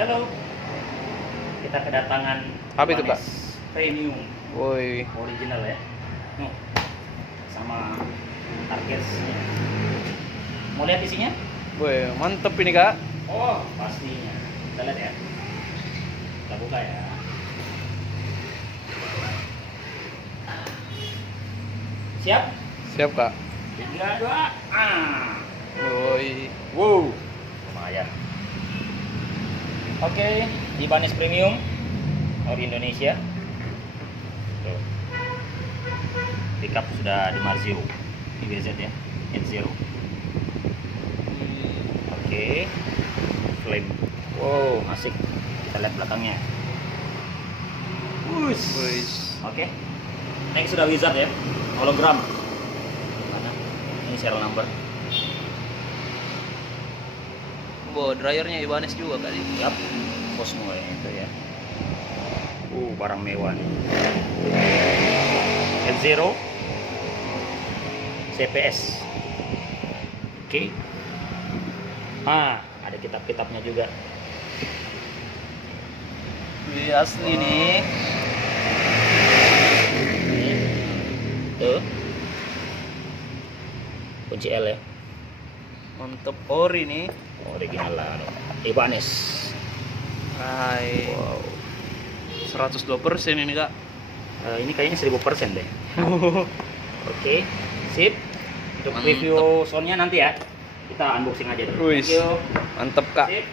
Halo. Kita kedatangan Apa itu, Kak? Ibanez Premium Woi, original ya. Sama targetnya. Mau lihat isinya? woi, mantep ini, Kak. Oh, pastinya. Kita lihat ya. Kita buka ya. Siap? Siap, Kak. 3, 2, Woi, wow, lumayan. Oke, Ibanez Premium ori Indonesia. Tuh. Pickup sudah di Marzio IBZ ya, N0. Oke, flame. Wow, asik. Kita lihat belakangnya. woi, Oke. Next sudah wizard ya, hologram. Mana? Ini serial number. wow, dryernya Ibanez juga kali. Yap, Cosmo itu ya. Barang mewah nih. N0 CPS. Oke. Ada kitab-kitabnya juga. Wih, asli nih. Tuh. Kunci L ya. Mantep ori nih. Original lah. Ibanez. Hai. Wow. 102% ini, Kak. Ini kayaknya 1000% deh. Oke, sip. Untuk Mantep. review soundnya nanti ya. Kita unboxing aja dulu. Wih, Thank you. mantep, Kak. Sip.